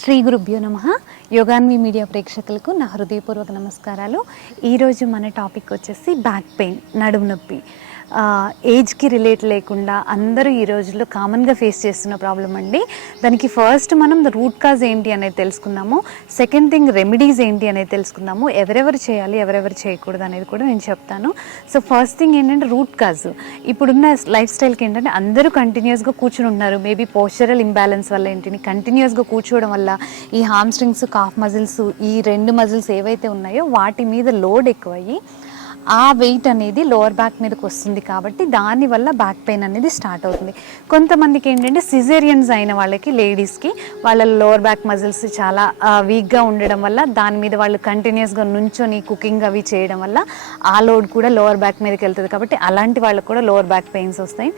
శ్రీ గురుభ్యో నమ. యోగాన్వి మీడియా ప్రేక్షకులకు నా హృదయపూర్వక నమస్కారాలు. ఈరోజు మన టాపిక్ వచ్చేసి బ్యాక్ పెయిన్ నడుము నొప్పి. ఏజ్కి రిలేట్ లేకుండా అందరూ ఈ రోజుల్లో కామన్గా ఫేస్ చేస్తున్న ప్రాబ్లం అండి. దానికి ఫస్ట్ మనం రూట్ కాజ్ ఏంటి అనేది తెలుసుకుందాము. సెకండ్ థింగ్ రెమెడీస్ ఏంటి అనేది తెలుసుకుందాము. ఎవరెవరు చేయాలి ఎవరెవరు చేయకూడదు అనేది కూడా నేను చెప్తాను. సో ఫస్ట్ థింగ్ ఏంటంటే రూట్ కాజ్ ఇప్పుడున్న లైఫ్ స్టైల్కి ఏంటంటే అందరూ కంటిన్యూస్గా కూర్చుని ఉన్నారు. మేబీ పోస్చరల్ ఇంబ్యాలెన్స్ వల్ల ఏంటిని కంటిన్యూస్గా కూర్చోవడం వల్ల ఈ హామ్ స్ట్రింగ్స్ కాఫ్ మజిల్స్ ఈ రెండు మజిల్స్ ఏవైతే ఉన్నాయో వాటి మీద లోడ్ ఎక్కువయ్యి ఆ వెయిట్ అనేది లోవర్ బ్యాక్ మీదకి వస్తుంది కాబట్టి దానివల్ల బ్యాక్ పెయిన్ అనేది స్టార్ట్ అవుతుంది. కొంతమందికి ఏంటంటే సిజేరియన్స్ అయిన వాళ్ళకి లేడీస్కి వాళ్ళ లోవర్ బ్యాక్ మజిల్స్ చాలా వీక్గా ఉండడం వల్ల దాని మీద వాళ్ళు కంటిన్యూస్గా నుంచొని కుకింగ్ అవి చేయడం వల్ల ఆ లోడ్ కూడా లోవర్ బ్యాక్ మీదకి వెళ్తుంది కాబట్టి అలాంటి వాళ్ళకి కూడా లోవర్ బ్యాక్ పెయిన్స్ వస్తాయి.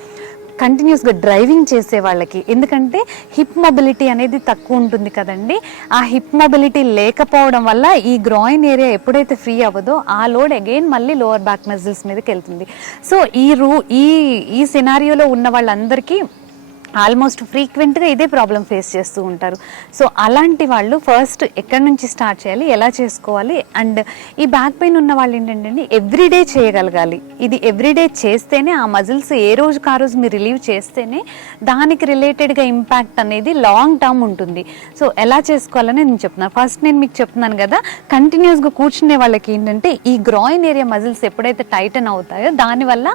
కంటిన్యూస్గా డ్రైవింగ్ చేసే వాళ్ళకి. ఎందుకంటే హిప్ మొబిలిటీ అనేది తక్కువ ఉంటుంది కదండి. ఆ హిప్ మొబిలిటీ లేకపోవడం వల్ల ఈ గ్రాయిన్ ఏరియా ఎప్పుడైతే ఫ్రీ అవ్వదో ఆ లోడ్ అగైన్ మళ్ళీ లోవర్ బ్యాక్ మజిల్స్ మీదకి వెళ్తుంది. సో ఈ రూ ఈ ఈ సినారియోలో ఉన్న వాళ్ళందరికీ ఆల్మోస్ట్ ఫ్రీక్వెంట్గా ఇదే ప్రాబ్లం ఫేస్ చేస్తూ ఉంటారు. సో అలాంటి వాళ్ళు ఫస్ట్ ఎక్కడి నుంచి స్టార్ట్ చేయాలి ఎలా చేసుకోవాలి? అండ్ ఈ బ్యాక్ పెయిన్ ఉన్న వాళ్ళు ఏంటంటే ఎవ్రీడే చేయగలగాలి. ఇది ఎవ్రీడే చేస్తేనే ఆ మజిల్స్ ఏ రోజు ఆ రోజు మీరు రిలీవ్ చేస్తేనే దానికి రిలేటెడ్గా ఇంపాక్ట్ అనేది లాంగ్ టర్మ్ ఉంటుంది. సో ఎలా చేసుకోవాలని నేను చెప్తున్నాను ఫస్ట్ నేను మీకు చెప్తున్నాను కదా కంటిన్యూస్గా కూర్చునే వాళ్ళకి ఏంటంటే ఈ గ్రాయిన్ ఏరియా మజిల్స్ ఎప్పుడైతే టైటన్ అవుతాయో దానివల్ల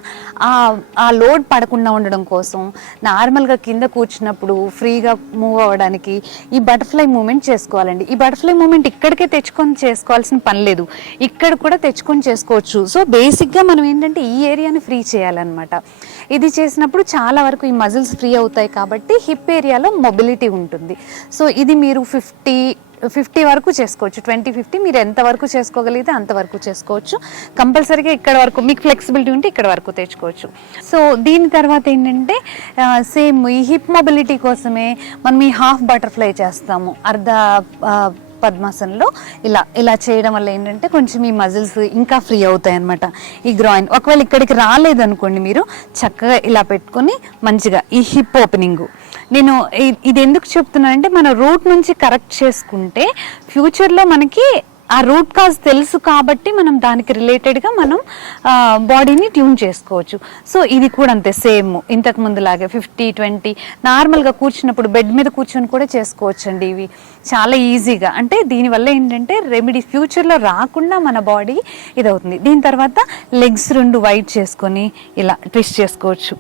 ఆ లోడ్ పడకుండా ఉండడం కోసం నార్మల్గా కింద కూర్చున్నప్పుడు ఫ్రీగా మూవ్ అవ్వడానికి ఈ బటర్ఫ్లై మూమెంట్ చేసుకోవాలండి. ఈ బటర్ఫ్లై మూమెంట్ ఇక్కడికే తెచ్చుకొని చేసుకోవాల్సిన పని లేదు. ఇక్కడ కూడా తెచ్చుకొని చేసుకోవచ్చు. సో బేసిక్గా మనం ఏంటంటే ఈ ఏరియాని ఫ్రీ చేయాలన్నమాట. ఇది చేసినప్పుడు చాలా వరకు ఈ మజిల్స్ ఫ్రీ అవుతాయి కాబట్టి హిప్ ఏరియాలో మొబిలిటీ ఉంటుంది. సో ఇది మీరు ఫిఫ్టీ ఫిఫ్టీ వరకు చేసుకోవచ్చు. ట్వంటీ ఫిఫ్టీ మీరు ఎంత వరకు చేసుకోగలిగితే అంతవరకు చేసుకోవచ్చు. కంపల్సరీగా ఇక్కడ వరకు మీకు ఫ్లెక్సిబిలిటీ ఉంటే ఇక్కడ వరకు తెచ్చుకోవచ్చు. సో దీని తర్వాత ఏంటంటే సేమ్ ఈ హిప్ మొబిలిటీ కోసమే మనం ఈ హాఫ్ బటర్ఫ్లై చేస్తాము. అర్ధ పద్మాసనలో పద్మాసనంలో. ఇలా ఇలా చేయడం వల్ల ఏంటంటే కొంచెం ఈ మజిల్స్ ఇంకా ఫ్రీ అవుతాయి అనమాట ఈ గ్రాయిన్ ఒకవేళ ఇక్కడికి రాలేదనుకోండి మీరు చక్కగా ఇలా పెట్టుకొని మంచిగా ఈ హిప్ ఓపెనింగ్. నేను ఇది ఎందుకు చెప్తున్నానంటే మన రూట్ నుంచి కరెక్ట్ చేసుకుంటే ఫ్యూచర్లో మనకి ఆ రూట్ కాజ్ తెలుసు కాబట్టి మనం దానికి రిలేటెడ్గా మనం బాడీని ట్యూన్ చేసుకోవచ్చు. సో ఇది కూడా అంతే సేమ్. ఇంతకు ముందులాగే ఫిఫ్టీ ట్వంటీ నార్మల్గా కూర్చున్నప్పుడు బెడ్ మీద కూర్చొని కూడా చేసుకోవచ్చు అండి ఇవి. చాలా ఈజీగా. అంటే దీనివల్ల ఏంటంటే రెమెడీ ఫ్యూచర్లో రాకుండా మన బాడీ ఇదవుతుంది. దీని తర్వాత లెగ్స్ రెండు వైట్ చేసుకొని ఇలా ట్విస్ట్ చేసుకోవచ్చు.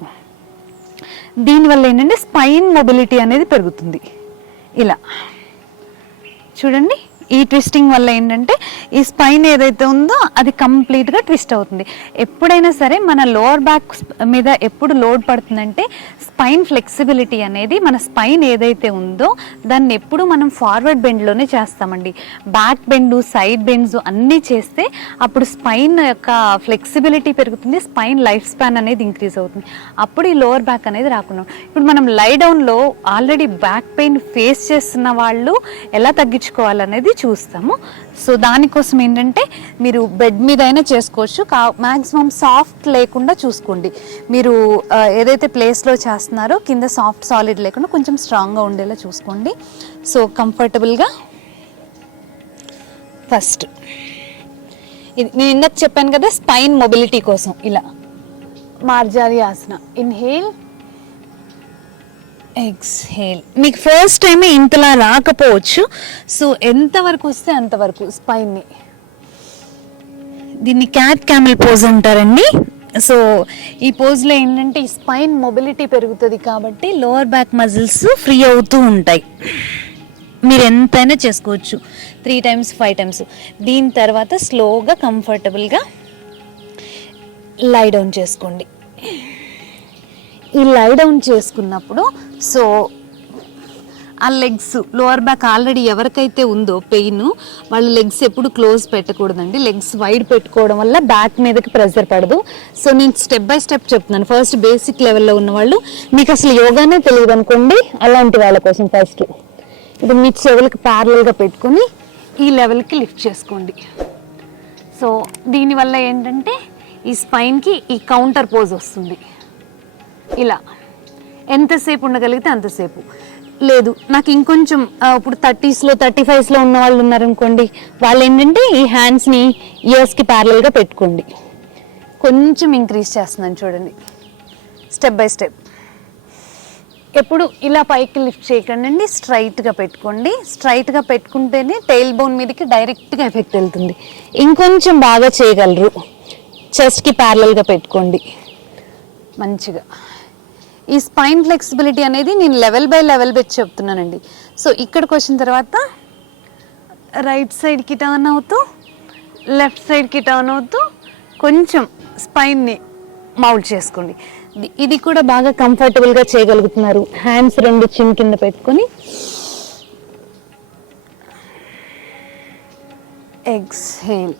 దీనివల్ల ఏంటంటే స్పైన్ మొబిలిటీ అనేది పెరుగుతుంది. ఇలా. చూడండి ఈ ట్విస్టింగ్ వల్ల ఏంటంటే ఈ స్పైన్ ఏదైతే ఉందో అది కంప్లీట్గా ట్విస్ట్ అవుతుంది. ఎప్పుడైనా సరే మన లోవర్ బ్యాక్ మీద ఎప్పుడు లోడ్ పడుతుందంటే స్పైన్ ఫ్లెక్సిబిలిటీ అనేది మన స్పైన్ ఏదైతే ఉందో దాన్ని ఎప్పుడు మనం ఫార్వర్డ్ బెండ్లోనే చేస్తామండి. బ్యాక్ బెండ్ సైడ్ బెండ్స్ అన్నీ చేస్తే అప్పుడు స్పైన్ యొక్క ఫ్లెక్సిబిలిటీ పెరుగుతుంది స్పైన్ లైఫ్ స్పాన్ అనేది ఇంక్రీజ్ అవుతుంది. అప్పుడు ఈ లోవర్ బ్యాక్ అనేది రాకుండా ఇప్పుడు మనం లై డౌన్లో ఆల్రెడీ బ్యాక్ పెయిన్ ఫేస్ చేస్తున్న వాళ్ళు ఎలా తగ్గించుకోవాలనేది చూస్తాము. సో దానికోసం ఏంటంటే మీరు బెడ్ మీద అయినా చేసుకోవచ్చు. కా మ్యాక్సిమం సాఫ్ట్ లేకుండా చూసుకోండి. మీరు ఏదైతే ప్లేస్లో చేస్తున్నారో కింద సాఫ్ట్ సాలిడ్ లేకుండా కొంచెం స్ట్రాంగ్గా ఉండేలా చూసుకోండి. సో కంఫర్టబుల్గా. ఫస్ట్. ఇది నేను ఇందాక చెప్పాను కదా స్పైన్ మొబిలిటీ కోసం. ఇలా. మార్జారి ఆసన. ఇన్హేల్. ఎక్స్హేల్ మీకు ఫస్ట్ టైం ఇంతలా రాకపోవచ్చు. సో ఎంతవరకు వస్తే అంతవరకు స్పైన్ని దీన్ని క్యాట్ క్యామెల్ పోజ్ అంటారండి. సో ఈ పోజ్లో ఏంటంటే ఈ స్పైన్ మొబిలిటీ పెరుగుతుంది కాబట్టి లోవర్ బ్యాక్ మజిల్స్ ఫ్రీ అవుతూ ఉంటాయి. మీరు ఎంతైనా చేసుకోవచ్చు. త్రీ టైమ్స్ ఫైవ్ టైమ్స్ దీని తర్వాత స్లోగా కంఫర్టబుల్గా లై డౌన్ చేసుకోండి. ఈ లై డౌన్ చేసుకున్నప్పుడు సో ఆ లెగ్స్ లోవర్ బ్యాక్ ఆల్రెడీ ఎవరికైతే ఉందో పెయిన్ వాళ్ళ లెగ్స్ ఎప్పుడు క్లోజ్ పెట్టకూడదండి. లెగ్స్ వైడ్ పెట్టుకోవడం వల్ల బ్యాక్ మీదకి ప్రెషర్ పడదు. సో నేను స్టెప్ బై స్టెప్ చెప్తున్నాను. ఫస్ట్ బేసిక్ లెవెల్లో ఉన్న వాళ్ళు మీకు అసలు యోగానే తెలియదు అనుకోండి అలాంటి వాళ్ళ కోసం ఫస్ట్ ఇది మీ చెవులకు ప్యారలల్గా పెట్టుకొని ఈ లెవెల్కి లిఫ్ట్ చేసుకోండి. సో దీనివల్ల ఏంటంటే ఈ స్పైన్కి ఈ కౌంటర్ పోజ్ వస్తుంది. ఇలా. ఎంతసేపు ఉండగలిగితే అంతసేపు. లేదు నాకు ఇంకొంచెం ఇప్పుడు థర్టీస్లో థర్టీ ఫైవ్స్లో ఉన్న వాళ్ళు ఉన్నారనుకోండి వాళ్ళు ఏంటంటే ఈ హ్యాండ్స్ని ఇయర్స్కి ప్యారలల్గా పెట్టుకోండి. కొంచెం ఇంక్రీజ్ చేస్తున్నాను చూడండి. Step by step. ఎప్పుడు ఇలా పైకి లిఫ్ట్ చేయకండి అండి స్ట్రైట్గా పెట్టుకోండి. స్ట్రైట్గా పెట్టుకుంటేనే టైల్ బోన్ మీదకి డైరెక్ట్గా ఎఫెక్ట్ వెళ్తుంది. ఇంకొంచెం బాగా చేయగలరు. చెస్ట్కి ప్యారలల్గా పెట్టుకోండి. మంచిగా. ఈ స్పైన్ ఫ్లెక్సిబిలిటీ అనేది నేను లెవెల్ బై లెవెల్ పెట్టి చెప్తున్నానండి. సో ఇక్కడికి వచ్చిన తర్వాత రైట్ సైడ్కి టర్న్ అవుతూ లెఫ్ట్ సైడ్కి టర్న్ అవుతూ కొంచెం స్పైన్ని మౌల్డ్ చేసుకోండి. ఇది- ఇది కూడా బాగా కంఫర్టబుల్గా చేయగలుగుతున్నారు. హ్యాండ్స్ రెండు చిన్ కింద పెట్టుకొని. ఎక్స్హేల్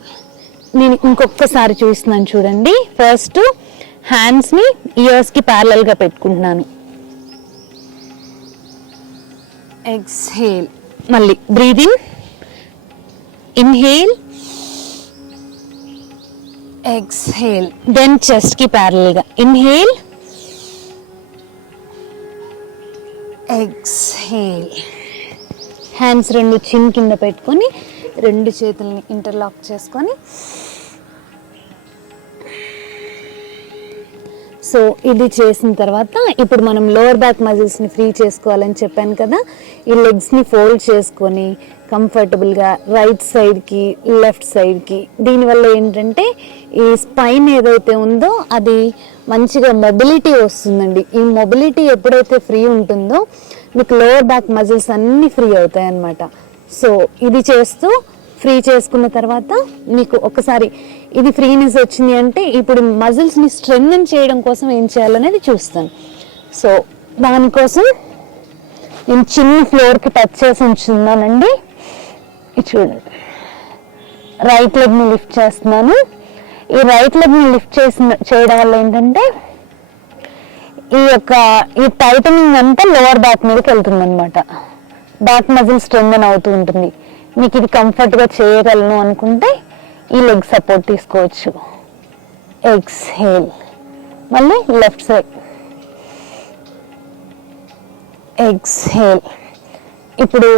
నేను ఇంకొకసారి చూస్తున్నాను చూడండి. ఫస్ట్ హ్యాండ్స్ని ఇయర్స్కి ప్యారలల్గా పెట్టుకుంటున్నాను. ఎక్స్హేల్ మళ్ళీ breathe in inhale exhale then చెస్ట్కి ప్యారలల్గా ఇన్హేల్ ఎక్స్హేల్ హ్యాండ్స్ రెండు చిన్ కింద పెట్టుకొని రెండు చేతుల్ని ఇంటర్లాక్ చేసుకొని సో ఇది చేసిన తర్వాత ఇప్పుడు మనం లోవర్ బ్యాక్ మజిల్స్ని ఫ్రీ చేసుకోవాలని చెప్పాను కదా ఈ లెగ్స్ని ఫోల్డ్ చేసుకొని కంఫర్టబుల్గా రైట్ సైడ్కి లెఫ్ట్ సైడ్కి దీనివల్ల ఏంటంటే ఈ స్పైన్ ఏదైతే ఉందో అది మంచిగా మొబిలిటీ వస్తుందండి. ఈ మొబిలిటీ ఎప్పుడైతే ఫ్రీ ఉంటుందో మీకు లోవర్ బ్యాక్ మజిల్స్ అన్నీ ఫ్రీ అవుతాయి అన్నమాట సో ఇది చేస్తూ ఫ్రీ చేసుకున్న తర్వాత మీకు ఒకసారి ఇది ఫ్రీనెస్ వచ్చింది అంటే ఇప్పుడు మజిల్స్ని స్ట్రెంగ్ చేయడం కోసం ఏం చేయాలనేది చూస్తాను. సో దానికోసం నేను చిన్న ఫ్లోర్కి టచ్ చేసి ఉంచున్నానండి చూడండి. రైట్ లెగ్ని లిఫ్ట్ చేస్తున్నాను. ఈ రైట్ లెగ్ని లిఫ్ట్ చేసిన చేయడం వల్ల ఏంటంటే ఈ యొక్క ఈ టైటనింగ్ అంతా లోవర్ బ్యాక్ మీదకి వెళ్తుంది అనమాట బ్యాక్ మజిల్ స్ట్రెంగ్ అవుతూ ఉంటుంది. మీకు ఇది కంఫర్ట్గా చేయగలను అనుకుంటే ఈ లెగ్ సపోర్ట్ తీసుకోవచ్చు. ఎక్స్హేల్ మళ్ళీ లెఫ్ట్ సైడ్ ఎక్స్హేల్ ఇప్పుడు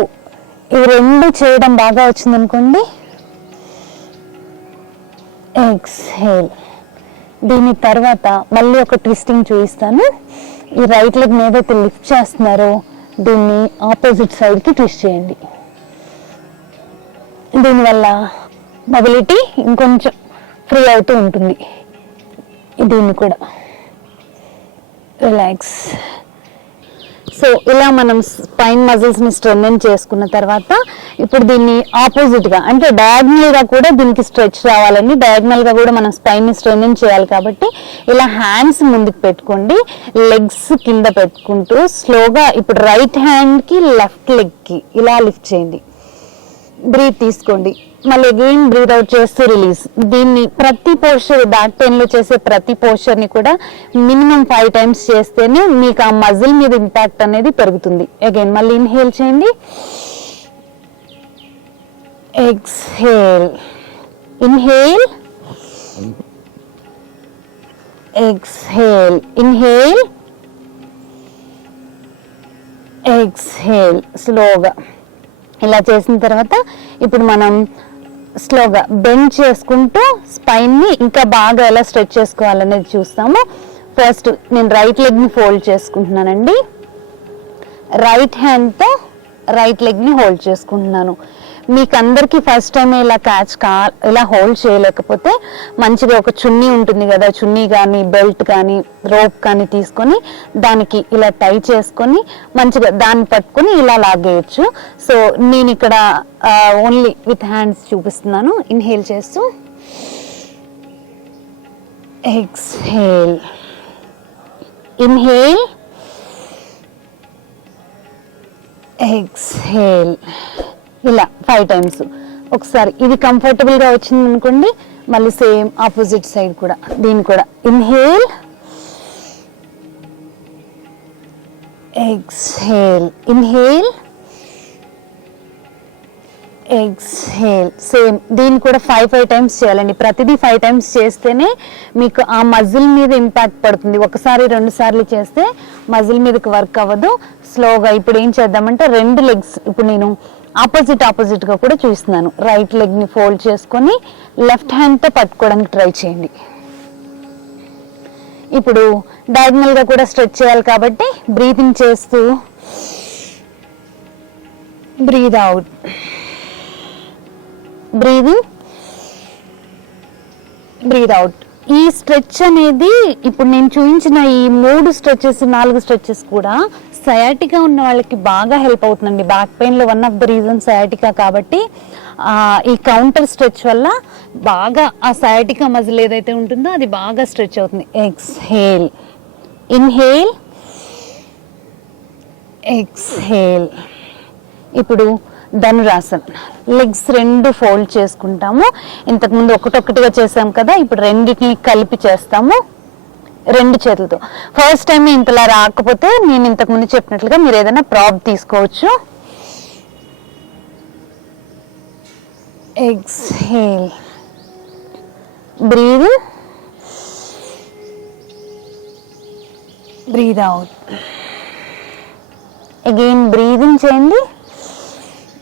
ఈ రెండు చేయడం బాగా వచ్చిందనుకోండి ఎక్స్హేల్ దీని తర్వాత మళ్ళీ ఒక ట్విస్టింగ్ చూపిస్తాను. ఈ రైట్ లెగ్ ఏదైతే లిఫ్ట్ చేస్తున్నారో దీన్ని ఆపోజిట్ సైడ్కి ట్విస్ట్ చేయండి. దీనివల్ల మొబిలిటీ ఇంకొంచెం ఫ్రీ అవుతూ ఉంటుంది. దీన్ని కూడా. రిలాక్స్ సో ఇలా మనం స్పైన్ మజిల్స్ని స్ట్రెంగ్ చేసుకున్న తర్వాత ఇప్పుడు దీన్ని ఆపోజిట్గా అంటే డయాగ్నల్గా కూడా దీనికి స్ట్రెచ్ రావాలని డయాగ్నల్గా కూడా మనం స్పైన్ని స్ట్రెంగ్ చేయాలి కాబట్టి ఇలా హ్యాండ్స్ ముందుకు పెట్టుకోండి. లెగ్స్ కింద పెట్టుకుంటూ స్లోగా ఇప్పుడు రైట్ హ్యాండ్కి లెఫ్ట్ లెగ్కి ఇలా లిఫ్ట్ చేయండి. బ్రీత్ తీసుకోండి. మళ్ళీ అగైన్ బ్రీత్ అవుట్ చేస్తూ రిలీజ్ దీన్ని ప్రతి పోస్చర్ బ్యాక్ పెయిన్లో చేసే ప్రతి పోస్చర్ని కూడా మినిమం ఫైవ్ టైమ్స్ చేస్తేనే మీకు ఆ మజిల్ మీద ఇంపాక్ట్ అనేది పెరుగుతుంది. అగైన్ మళ్ళీ ఇన్హేల్ చేయండి. Exhale inhale exhale inhale exhale స్లోగా ఇలా చేసిన తర్వాత ఇప్పుడు మనం స్లోగా బెండ్ చేసుకుంటూ స్పైన్ని ఇంకా బాగా ఎలా స్ట్రెచ్ చేసుకోవాలనేది చూస్తాము. ఫస్ట్ నేను రైట్ లెగ్ని ఫోల్డ్ చేసుకుంటున్నానండి. రైట్ హ్యాండ్తో రైట్ లెగ్ని హోల్డ్ చేసుకుంటున్నాను. మీకు అందరికీ ఫస్ట్ టైం ఇలా క్యాచ్ కా ఇలా హోల్డ్ చేయలేకపోతే మంచిగా ఒక చున్నీ ఉంటుంది కదా చున్నీ కానీ బెల్ట్ కానీ రోప్ కానీ తీసుకొని దానికి ఇలా టై చేసుకొని మంచిగా దాన్ని పట్టుకొని ఇలా లాగేయచ్చు. సో నేను ఇక్కడ ఓన్లీ విత్ హ్యాండ్స్ చూపిస్తున్నాను. ఇన్హేల్ చేస్తూ. ఎక్స్హేల్ ఇన్హేల్ ఎక్స్హేల్ ఇలా ఫైవ్ టైమ్స్ ఒకసారి ఇది కంఫర్టబుల్గా వచ్చింది అనుకోండి మళ్ళీ సేమ్ ఆపోజిట్ సైడ్ కూడా దీన్ని కూడా. Inhale exhale inhale exhale same దీన్ని కూడా ఫైవ్ ఫైవ్ టైమ్స్ చేయాలండి. ప్రతిదీ ఫైవ్ టైమ్స్ చేస్తేనే మీకు ఆ మజిల్ మీద ఇంపాక్ట్ పడుతుంది. ఒకసారి రెండు సార్లు చేస్తే మజిల్ మీదకి వర్క్ అవ్వదు. స్లోగా ఇప్పుడు ఏం చేద్దామంటే రెండు లెగ్స్ ఇప్పుడు నేను ఆపోజిట్ ఆపోజిట్గా కూడా చూస్తున్నాను రైట్ లెగ్ని ఫోల్డ్ చేసుకొని లెఫ్ట్ హ్యాండ్తో పట్టుకోవడానికి ట్రై చేయండి. ఇప్పుడు డయాగ్నల్గా కూడా స్ట్రెచ్ చేయాలి కాబట్టి బ్రీతింగ్ చేస్తూ breathe out. Breathing breathe out. ఈ స్ట్రెచ్ అనేది ఇప్పుడు నేను చూపించిన ఈ మూడు స్ట్రెచెస్ నాలుగు స్ట్రెచెస్ కూడా సయాటికా ఉన్న వాళ్ళకి బాగా హెల్ప్ అవుతుందండి. Back పెయిన్లో one of the reason sciatica కాబట్టి ఈ కౌంటర్ స్ట్రెచ్ వల్ల బాగా ఆ సయాటికా మజిల్ ఏదైతే ఉంటుందో అది బాగా స్ట్రెచ్ అవుతుంది. ఎక్స్హేల్ ఇన్హేల్ ఎక్స్హేల్ ఇప్పుడు ధనురాసన్. లెగ్స్ రెండు ఫోల్డ్ చేసుకుంటాము. ఇంతకుముందు ఒకటొక్కటిగా చేసాం కదా ఇప్పుడు రెండింటిని కలిపి చేస్తాము. రెండు చేతులతో. ఫస్ట్ టైం ఇంతలా రాకపోతే నేను ఇంతకుముందు చెప్పినట్లుగా మీరు ఏదైనా ప్రాప్ తీసుకోవచ్చు. Exhale breathe breathe out again breathing చేయండి.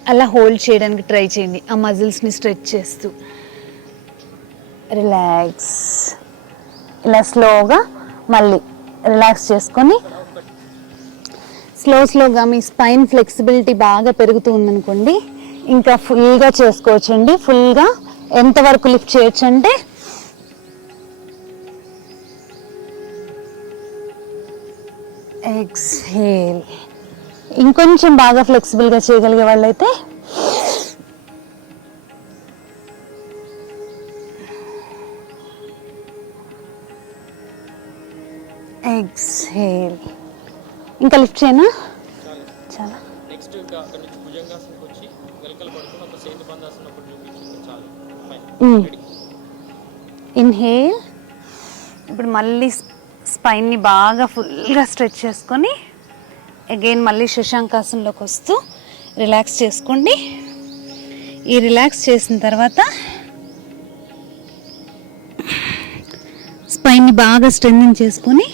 అలా హోల్డ్ చేయడానికి ట్రై చేయండి. ఆ మజిల్స్ని స్ట్రెచ్ చేస్తూ. రిలాక్స్ ఇలా స్లోగా మళ్ళీ రిలాక్స్ చేసుకొని స్లో స్లోగా మీ స్పైన్ ఫ్లెక్సిబిలిటీ బాగా పెరుగుతూ ఉందనుకోండి ఇంకా ఫుల్గా చేసుకోవచ్చండి. ఫుల్గా ఎంతవరకు లిఫ్ట్ చేయొచ్చు అంటే ఎక్స్హేల్. ఇంకొంచెం బాగా ఫ్లెక్సిబుల్గా చేయగలిగే వాళ్ళైతే ఎక్స్హేల్ ఇంకా లిఫ్ట్ చేయనా? చాలా. నెక్స్ట్ వచ్చి ఇన్హేల్ ఇప్పుడు మళ్ళీ స్పైన్ని బాగా ఫుల్గా స్ట్రెచ్ చేసుకొని అగైన్ మళ్ళీ శశాంకాసనంలోకి వస్తూ రిలాక్స్ చేసుకోండి. ఈ రిలాక్స్ చేసిన తర్వాత స్పైన్ని బాగా స్ట్రెంగ్ చేసుకొని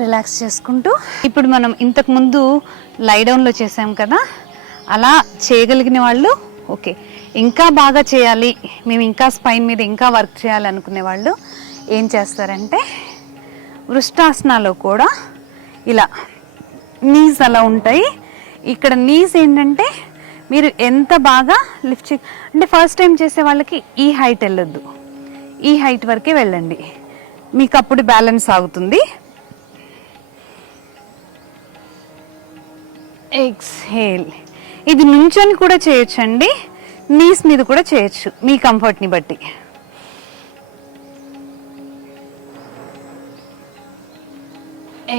రిలాక్స్ చేసుకుంటూ ఇప్పుడు మనం ఇంతకు ముందు లైడౌన్లో చేసాం కదా అలా చేయగలిగిన వాళ్ళు ఓకే ఇంకా బాగా చేయాలి మేము ఇంకా స్పైన్ మీద ఇంకా వర్క్ చేయాలనుకునే వాళ్ళు ఏం చేస్తారంటే వృష్టాసనాలో కూడా ఇలా నీస్ అలా ఉంటాయి. ఇక్కడ నీస్ ఏంటంటే మీరు ఎంత బాగా లిఫ్ట్ చే అంటే ఫస్ట్ టైం చేసే వాళ్ళకి ఈ హైట్ వెళ్ళొద్దు. ఈ హైట్ వరకే వెళ్ళండి. మీకు అప్పుడు బ్యాలెన్స్ ఆగుతుంది. ఎక్స్హేల్ ఇది నుంచొని కూడా చేయొచ్చండి నీస్ మీద కూడా చేయొచ్చు మీ కంఫర్ట్ని బట్టి.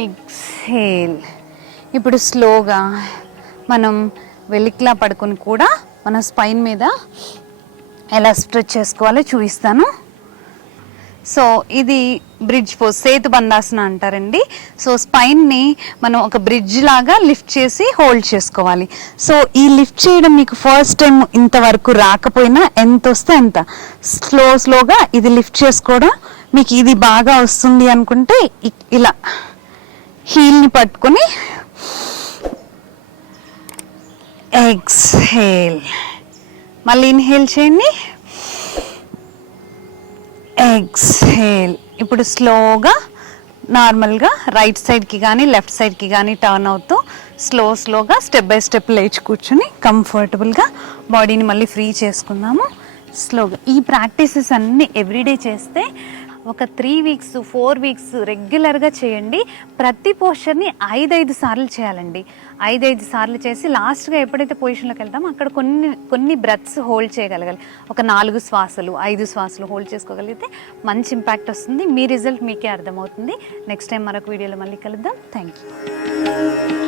ఎక్స్హేల్ ఇప్పుడు స్లోగా మనం వెలిక్లా పడుకొని కూడా మన స్పైన్ మీద ఎలా స్ట్రెచ్ చేసుకోవాలో చూపిస్తాను. సో ఇది బ్రిడ్జ్ పోజ్ సేతు బంధాసన అంటారండి. సో స్పైన్ని మనం ఒక బ్రిడ్జ్ లాగా లిఫ్ట్ చేసి హోల్డ్ చేసుకోవాలి. సో ఈ లిఫ్ట్ చేయడం మీకు ఫస్ట్ టైం ఇంతవరకు రాకపోయినా ఎంత వస్తే అంత స్లో స్లోగా ఇది లిఫ్ట్ చేసుకోవడం మీకు ఇది బాగా వస్తుంది అనుకుంటే ఇ- ఇలా హీల్ని పట్టుకొని ఎక్స్హేల్ మళ్ళీ ఇన్హేల్ చేయండి. ఎక్స్హేల్ ఇప్పుడు స్లోగా నార్మల్గా రైట్ సైడ్కి కానీ లెఫ్ట్ సైడ్కి కానీ టర్న్ అవుతూ స్లో స్లోగా స్టెప్ బై స్టెప్ లేచి కూర్చుని కంఫర్టబుల్గా బాడీని మళ్ళీ ఫ్రీ చేసుకుందాము. స్లోగా ఈ ప్రాక్టీసెస్ అన్నీ ఎవ్రీడే చేస్తే ఒక త్రీ వీక్స్ ఫోర్ వీక్స్ రెగ్యులర్గా చేయండి. ప్రతి పోస్చర్ని ఐదైదు సార్లు చేయాలండి. ఐదైదు సార్లు చేసి లాస్ట్గా ఎప్పుడైతే పొజిషన్లోకి వెళ్తామో అక్కడ కొన్ని కొన్ని బ్రెత్స్ హోల్డ్ చేయగలగాలి. ఒక నాలుగు శ్వాసలు ఐదు శ్వాసలు హోల్డ్ చేసుకోగలిగితే మంచి ఇంపాక్ట్ వస్తుంది. మీ రిజల్ట్ మీకే అర్థమవుతుంది. నెక్స్ట్ టైం మరొక వీడియోలో మళ్ళీ కలుద్దాం. Thank you